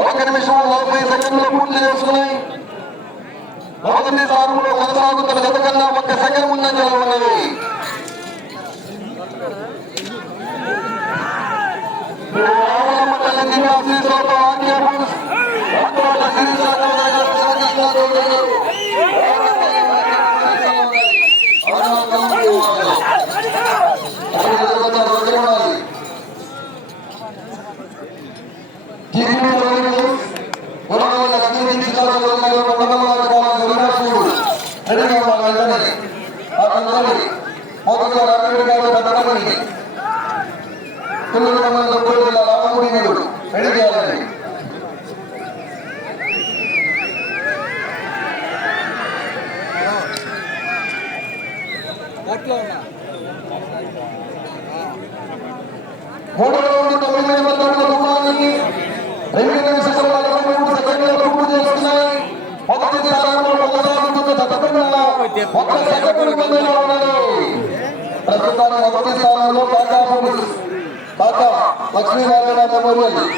ఒక నిమిషం 40 సెకండ్లు పూర్తి చేసుకున్నాయి. మొదటి సాగులో కొనసాగుతున్న జత కన్నా 1 సెకండ్ ముందంజలో ఉన్నది. ప్రస్తుతాన్ని మొదటి స్థానంలో లక్ష్మీనారాయణ మెమోరియల్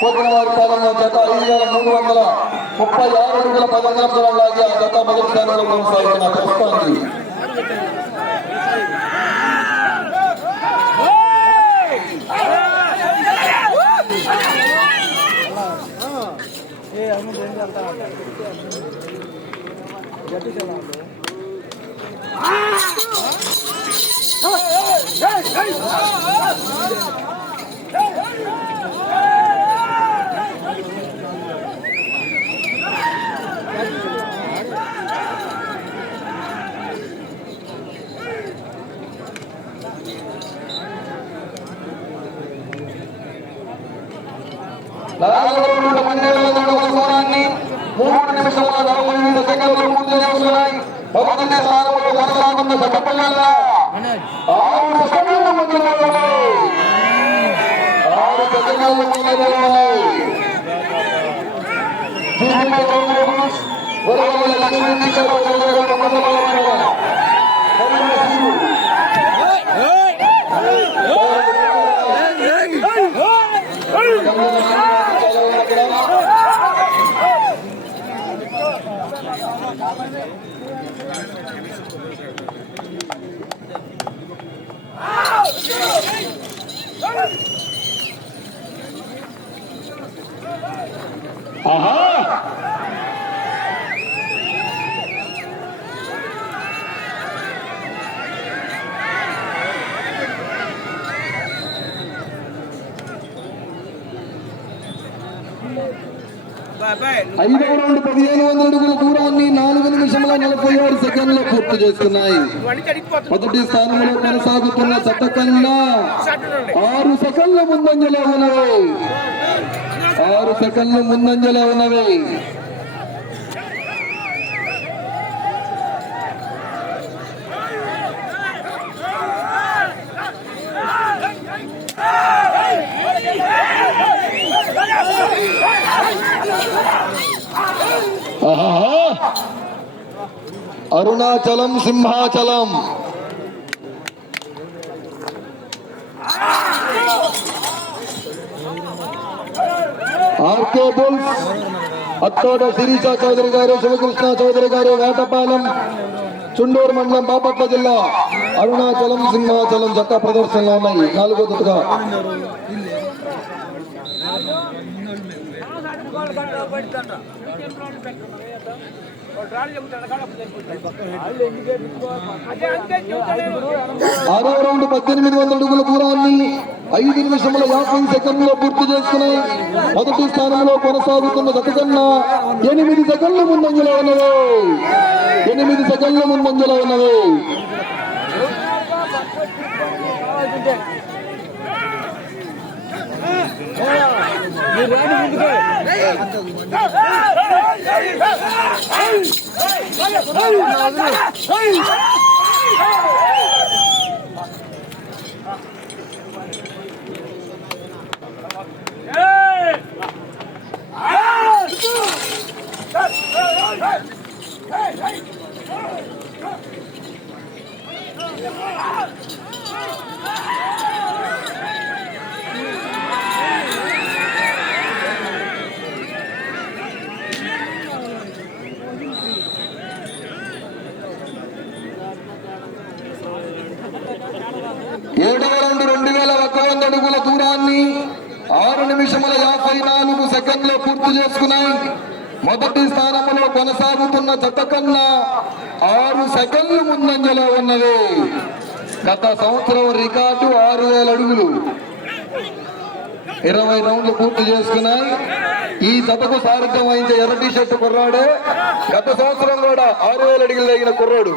కోటినవారి పాలన జత 5336 అడుగుల 10 అంగుళాల లాగి ఆ జత మొదటి స్థానంలో కొనసాగుతున్న ప్రస్తుతానికి మండలాన్ని 3 నిమిషాల 45 సెకండ్లు పూర్తి చేస్తున్నాయి. మొదటి స్థానంలో కొనసాగుతున్న జతపల్లెల 6 సెకండ్ల ముందులో ఉన్నాయి. 6 సెకండ్ల ముందులో ఉన్నాయి. ఐదవ రౌండ్ 1500 అడుగుల దూరాన్ని 4 నిమిషముల 46 సెకండ్లు పూర్తి చేస్తున్నాయి. మొదటి స్థానంలో కొనసాగుతున్న జత కన్నా 6 సెకండ్ల ముందంజలో ఉన్నవి. 6 సెకండ్లు ముందంజలో ఉన్నవి. అరుణాచలం సింహాచలం ఆర్కే బుల్స్ అత్తోట శిరీష చౌదరి గారు, శివకృష్ణ చౌదరి గారు, వేటపాలెం, చుండూరు మండలం, బాపట్ల జిల్లా. అరుణాచలం సింహాచలం జత ప్రదర్శనలో ఉన్నాయి. 4వ జతగా ఆరో రౌండ్ 1800 అడుగుల దూరాన్ని 5 నిమిషముల 50 సెకండ్లో పూర్తి చేసుకున్నాయి. మొదటి స్థానంలో కొనసాగుతున్న జత కన్నా 8 సెకండ్ల ముందంజలో ఉన్నవి. 8 సెకండ్ల ముందంజలో ఉన్నవి. ఏడవ రౌండ్ 2100 అడుగుల దూరాన్ని 6 నిమిషముల 54 సెకండ్లో పూర్తి చేసుకున్నాయి. మొదటి స్థానంలో కొనసాగుతున్న జత కన్నా 6 సెకండ్లు ముందంజలో ఉన్నది. గత సంవత్సరం రికార్డు 6000 అడుగులు. 20 రౌండ్లు పూర్తి చేసుకున్నాయి. ఈ జతకు సారథ్యం వహించే ఎర్ర టీషర్ట్ కుర్రాడే గత సంవత్సరం కూడా 6000 అడుగులు తగిన కుర్రాడు.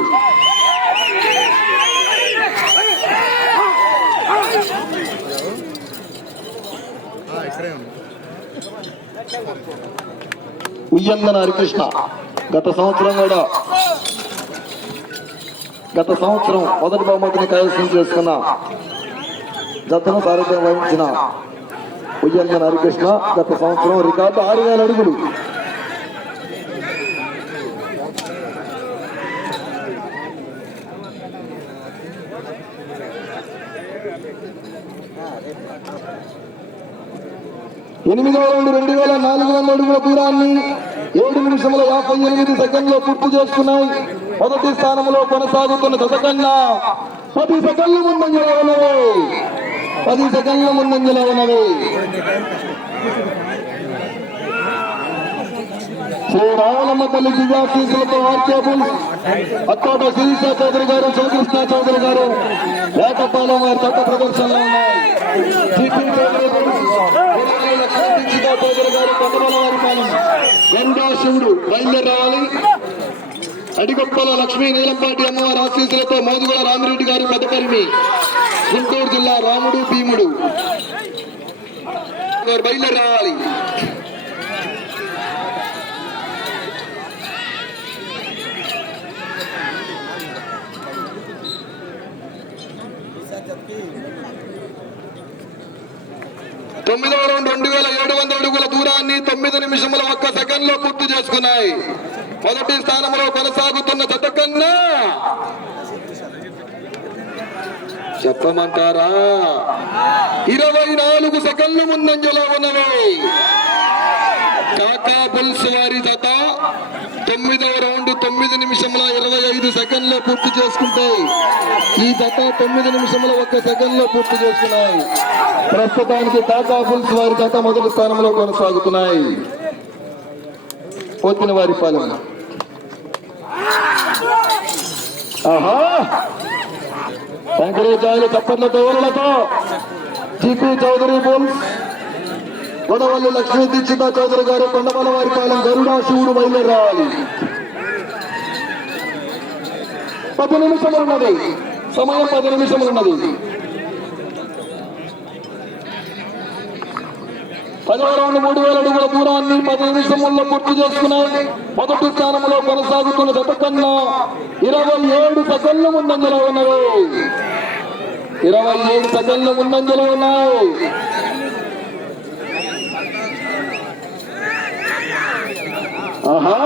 ఉయ్యందన హరికృష్ణ గత సంవత్సరం మొదటి బహుమతిని కైవసం చేసుకున్న జతను సారథ్యం వహించిన ఉయ్యందన హరికృష్ణ గత సంవత్సరం రికార్డు 6000 అడుగులు. ఎనిమిదవ రౌండ్ 2400 అడుగుల దూరాన్ని 7 నిమిషముల 58 సెకండ్లో పూర్తి చేసుకున్నాయి. మొదటి స్థానంలో కొనసాగుతున్న జత కన్నా 10 సెకండ్ల ముందంజలో ఉన్నవి. 10 సెకండ్ల ముందంజలో ఉన్నవి. శ్రీ రావణమ్మ తల్లి దివ్యాశీసులతో ఆర్కేబుల్ అత్తోట శిరీష చౌదరి గారు, శివకృష్ణ చౌదరి గారు, వేటపాలెం వారి చట్ట ప్రదర్శనలో ఉన్నాయి. రెండో శివుడు బయలుదేరి రావాలి. అడిగొప్పల లక్ష్మీ నీలంపాటి అమ్మవారి ఆశీస్సులతో మోదుగుల రామిరెడ్డి గారు, పెద్దపరిమి, గుంటూరు జిల్లా. రాముడు భీముడు బయలుదేరి రావాలి. తొమ్మిదవ రౌండ్ 2700 అడుగుల దూరాన్ని 9 నిమిషముల 1 సెకండ్లో పూర్తి చేసుకున్నాయి. మొదటి స్థానంలో కొనసాగుతున్న జత కన్నా చెప్పమంటారా 24 సెకండ్లు ముందంజలో ఉన్నవి. కాకా బుల్స్ వారి జత 9వ రౌండ్ 9 నిమిషముల 25 సెకండ్లో పూర్తి చేసుకుంటాయి. ఈ జత 9 నిమిషముల 1 సెకండ్లో పూర్తి చేసుకున్నాయి. ప్రస్తుతానికి కాకా బుల్స్ వారి జత మొదటి స్థానంలో కొనసాగుతున్నాయి. పోతిన వారి పాలన శంకరేచార్యులు చప్పట్లతో ఊరలతో జీపీ చౌదరి బుల్స్ కొడవల్లి లక్ష్మీ దీక్షిత చౌదరి గారు కొండమల వారిపాలెం గరుడా శివుడు బయలుదేరి రావాలి. 10 నిమిషములు ఉన్నది, సమయం 10 నిమిషములు ఉన్నది. 10వ రౌండ్ 3000 అడుగుల దూరాన్ని 10 నిమిషముల్లో పూర్తి చేసుకున్నాయి. మొదటి స్థానంలో కొనసాగుతున్న జత కన్నా 27 సెకండ్లు ముందంజలో ఉన్నవి. 27 సెకండ్లు ముందంజలో ఉన్నాయి. ఆహా,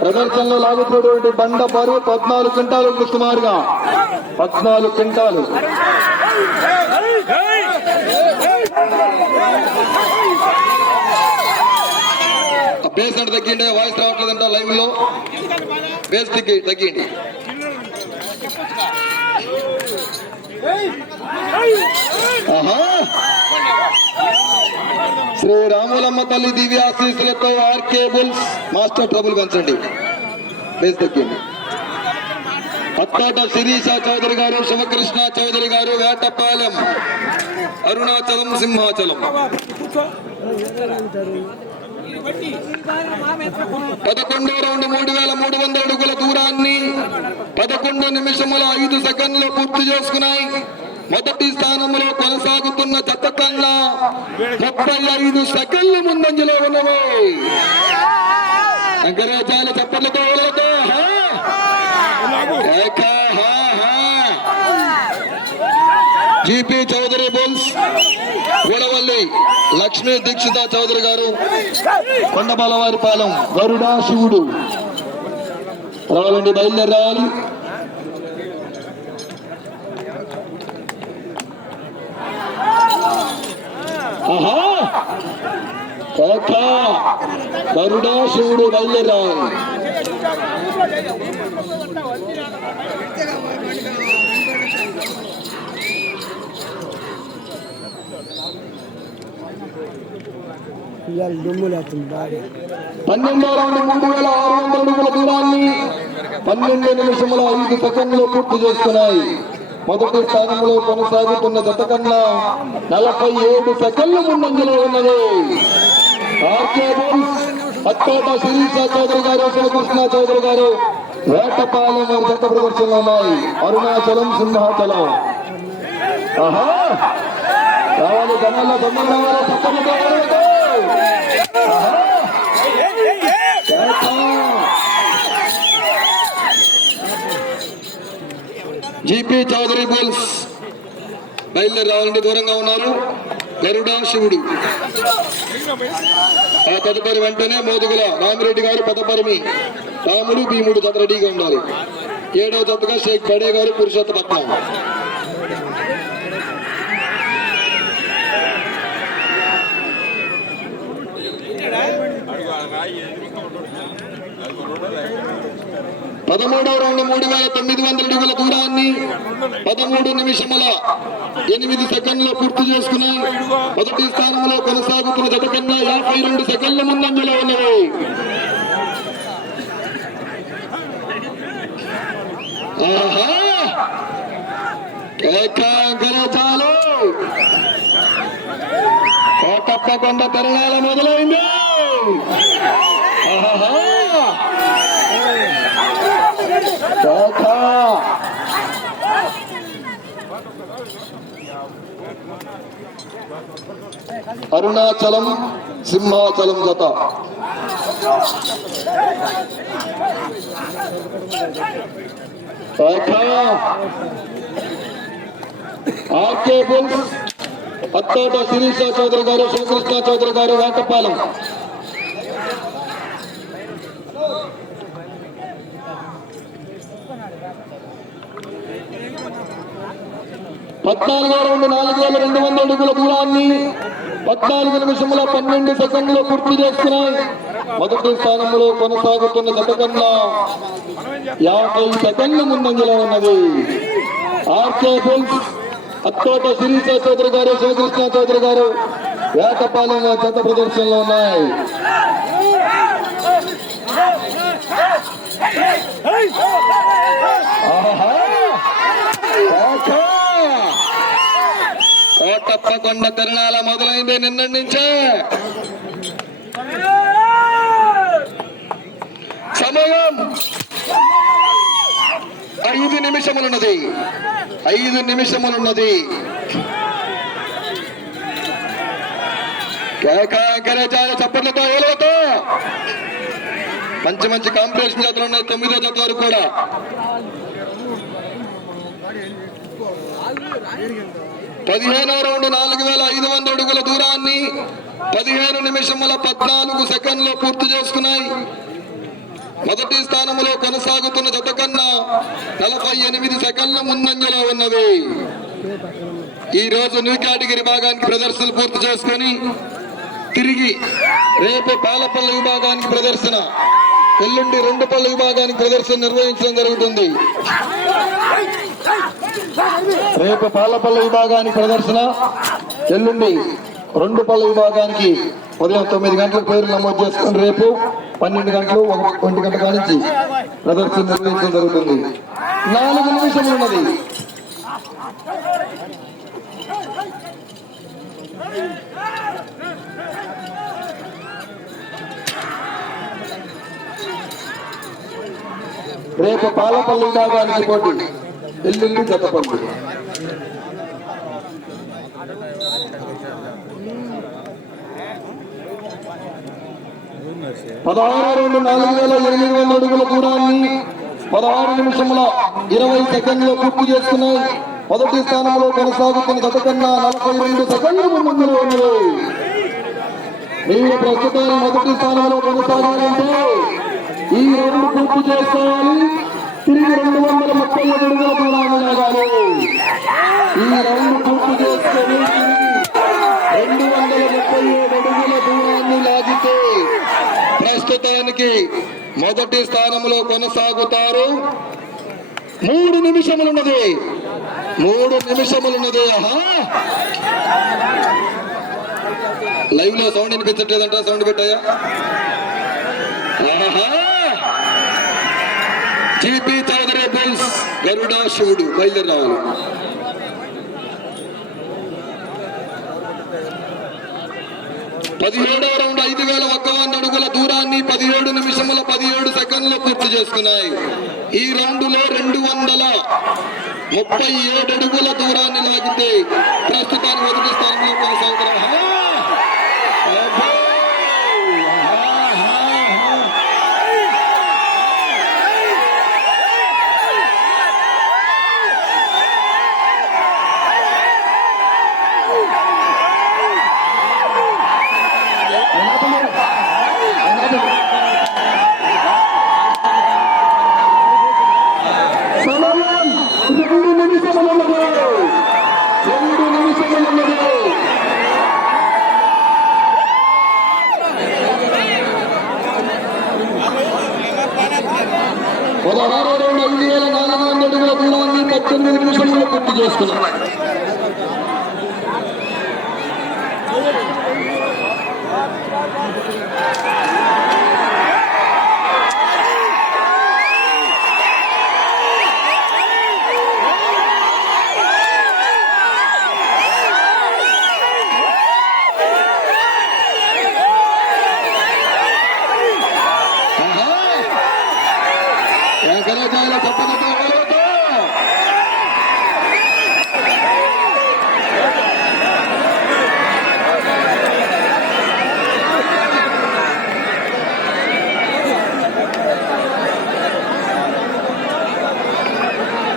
ప్రదర్శనలో లాగుతున్నటువంటి బండ బరువు 14 క్వింటాలు ఉంది, సుమారుగా 14 క్వింటాలు. బేస్ అంటే తగ్గిండి, వాయిస్ రావట్లేదంట లైవ్ లో. బేస్ తగ్గిండి. శ్రీ రాములమ్మ తల్లి దివ్య ఆశీస్సులతో ఆర్కే బుల్స్ మాస్టర్ ట్రబుల్ పెంచండి. బేస్ తగ్గింది. అత్తాట శిరీష చౌదరి గారు, శివకృష్ణ చౌదరి గారు, వేటపాలెం, అరుణాచలం, సింహాచలం. 11వ రౌండ్ 3300 అడుగుల దూరాన్ని 11 నిమిషముల 5 సెకండ్లు పూర్తి చేసుకున్నాయి. మొదటి స్థానంలో కొనసాగుతున్న జత కన్నా 35 సెకండ్లు ముందంజలో ఉన్నవి. అంకరాజాలు చప్పట్లతో జీపీ చౌదరి బుల్స్, గోడవల్లి లక్ష్మీ దీక్షిత చౌదరి గారు, కొండబలవారిపాలెం గరుడా శివుడు రావాలండి, బయలుదేరి రావాలి. ఆహా, గరుడా శివుడు బయలుదేరి రావాలి. బాగా 12వ రౌండ్ 3600 అడుగుల దూరాన్ని 12 నిమిషముల 5 సెకండ్లు పూర్తి చేసుకున్నాయి. మొదటి స్థానంలో కొనసాగుతున్న జత కన్నా 47 సెకండ్లు ముందంజలో ఉన్నది. ఆర్కే బుల్స్, అత్తోట శిరీష చౌదరి గారు, శివకృష్ణ చౌదరి గారు, వేటపాలెం వారి జత ప్రదర్శనలు ఉన్నాయి. అరుణాచలం, సింహాచలం. ఆహా, రావాలి జనాల్లో తొందరగా రావాలి, పక్కనతో జీపీ చౌదరి బుల్స్ బయలుదేరి రావాలంటే దూరంగా ఉన్నారు. గరుడా శివుడు. ఆ తదుపరి వెంటనే మోదుగుల రామిరెడ్డి గారు, పెద్దపరిమి రాముడు, భీముడు జత రెడీగా ఉండాలి. 7వ జతగా షేక్ బడే గారు, పురుషోత్తపట్నం. పదమూడవ రౌండ్ 3900 అడుగుల దూరాన్ని 13 నిమిషముల 8 సెకండ్లు పూర్తి చేసుకున్నాయి. మొదటి స్థానంలో కొనసాగుతున్న జత కన్నా 52 సెకండ్ల ముందంజలో ఉన్నవి. ఆహా, ఏకాగ్రతలో కోటప్పకొండ తరుణాల మొదలైంది. ఆహా, అరుణాచలం, సింహాచలం జత. ఆర్కే బుల్స్, అత్తోట శిరీష చౌదరి గారు, శివకృష్ణ చౌదరి గారు, వేటపాలెం. పద్నాలుగో రౌండ్ 4200 అడుగుల దూరాన్ని 14 నిమిషముల 12 సెకండ్లు పూర్తి చేసుకున్నాయి. మొదటి స్థానంలో కొనసాగుతున్న జత కన్నా 50 సెకండ్లు ముందంజలో ఉన్నది. ఆర్కే బుల్స్, అత్తోట శిరీష చౌదరి గారు, శివకృష్ణ చౌదరి గారు, వేటపాలెం జత ప్రదర్శనలో ఉన్నాయి. కట్టప్పకొండ తిరణాల మొదలైంది నిన్నటి నుంచే. సమయం 5 నిమిషములున్నది. 5 నిమిషములున్నది. చప్పట్లతో ఏలతో మంచి మంచి కాంపిటీషన్ జతలు ఉన్నాయి. 9వ జత వరకు కూడా 15వ రౌండ్ 4500 అడుగుల దూరాన్ని 15 నిమిషముల 14 సెకండ్లో పూర్తి చేసుకున్నాయి. మొదటి స్థానంలో కొనసాగుతున్న జత కన్నా 48 సెకండ్ల ముందంజలో ఉన్నది. ఈ రోజు న్యూ కేటగిరీ విభాగానికి ప్రదర్శనలు పూర్తి చేసుకుని తిరిగి రేపు పాలపల్లి విభాగానికి ప్రదర్శన, ఎల్లుండి రెండుపల్లి విభాగానికి ప్రదర్శన నిర్వహించడం జరుగుతుంది. రేపు పాలపల్లి విభాగానికి ప్రదర్శన, ఎల్లుండి రెండుపల్లి విభాగానికి ఉదయం 9 గంటలకు పేరు నమోదు చేసుకుని రేపు 12 గంటలు 1 గంట కానించి ప్రదర్శన నిర్వహించడం జరుగుతుంది. 4 నిమిషములు ఉన్నది. రేపు పాలపల్లి విభాగానికి పోటీ, ఎల్లుండి జతపల్లి. 16 రౌండ్ 4800 అడుగుల దూరాన్ని 16 నిమిషముల 20 సెకండ్లో పూర్తి చేసుకున్నాయి. మొదటి స్థానంలో కొనసాగుతున్న జత కన్నా 42 సెకండ్లు ముందులో ఉన్నది. మీరు ప్రస్తుతాన్ని మొదటి స్థానంలో కొనసాగాలంటే ఈ రౌండ్ పూర్తి చేసుకోవాలి. తిరిగి 237 అడుగుల దూరాన్ని లాగాలి. ఈ రౌండ్ పూర్తి చేసుకొని 237 అడుగుల దూరాన్ని లాగితే ప్రస్తుతానికి మొదటి స్థానంలో కొనసాగుతారు. 3 నిమిషములున్నది. 3 నిమిషములున్నది. లైవ్ లో సౌండ్ వినిపించట్లేదంట, సౌండ్ పెట్టాయా? జీపీ చౌదరి బుల్స్ గరుడా శివుడు బయలుదేరి రావాలి. పదిహేడవ రౌండ్ 5100 అడుగుల దూరాన్ని 17 నిమిషముల 17 సెకండ్లు పూర్తి చేసుకున్నాయి. ఈ రౌండ్ లో 237 అడుగుల దూరాన్ని లాగితే ప్రస్తుతానికి మొదటి స్థానంలో కొనసాగుతున్నారు. పూర్తి చేసుకున్నాం.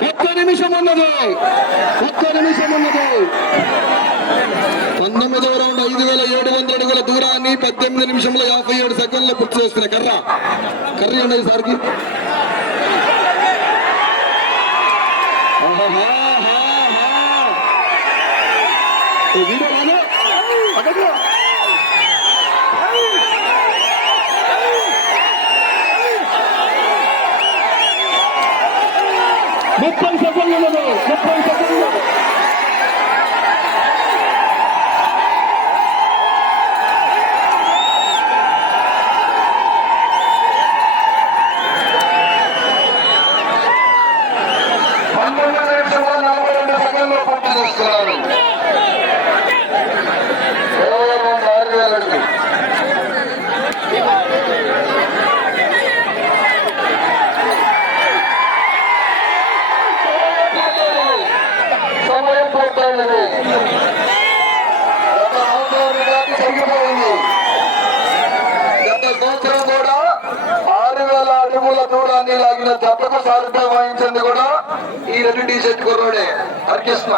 ఒక్క నిమిషం ఉన్నది. 19వ రౌండ్ 5700 అడుగుల దూరాన్ని 18 నిమిషముల 57 సెకండ్లు పూర్తి చేస్తున్న కర్రీ ఉన్నది సార్కి. జరిగిపోయింది. గత సంవత్సరం జరిగిపోయింది. గత సంవత్సరం కూడా 6000 అడుగుల దూరాన్ని లాగిన జతకు సారథ్యం వహించింది కూడా ఈ రెడ్డి టీ షర్ట్ కుర్రోడే హరికృష్ణ.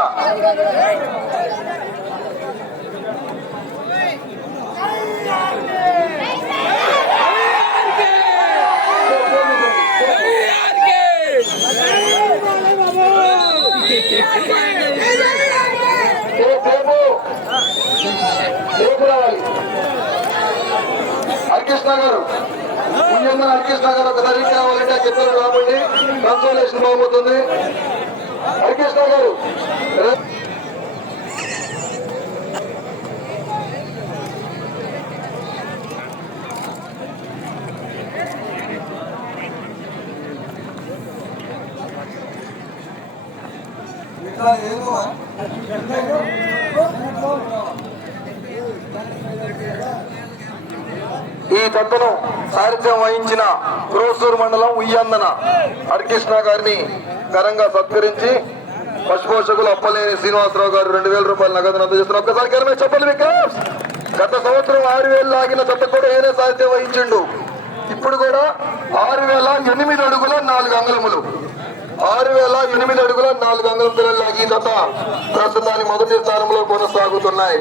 హరికృష్ణ గారు హరికృష్ణ గారు ఒకసారి కావాలంటే చెప్పారు కాబట్టి కన్సోలేషన్ బాగుపోతుంది. హరికృష్ణ గారు ఈ జంటను సారథ్యం వహించిన క్రోసూరు మండలం ఉయ్యందన హరికృష్ణ గారిని ఘనంగా సత్కరించి పశుపోషకులు అప్పలేని శ్రీనివాసరావు గారు 2000 రూపాయల నగదును అందజేస్తున్నారు. ఒక్కసారి ఘనమే చెప్పండి వికాస్. గత సంవత్సరం 6000 లాగిన జంట కూడా ఏనే సారథ్యం వహించిండు. ఇప్పుడు కూడా 6008 అడుగుల 4 అంగుళములు 6008 అడుగుల 4 అంగుళం పిల్లలు లాగి జత ప్రస్తుతానికి మొదటి స్థానంలో కొనసాగుతున్నాయి.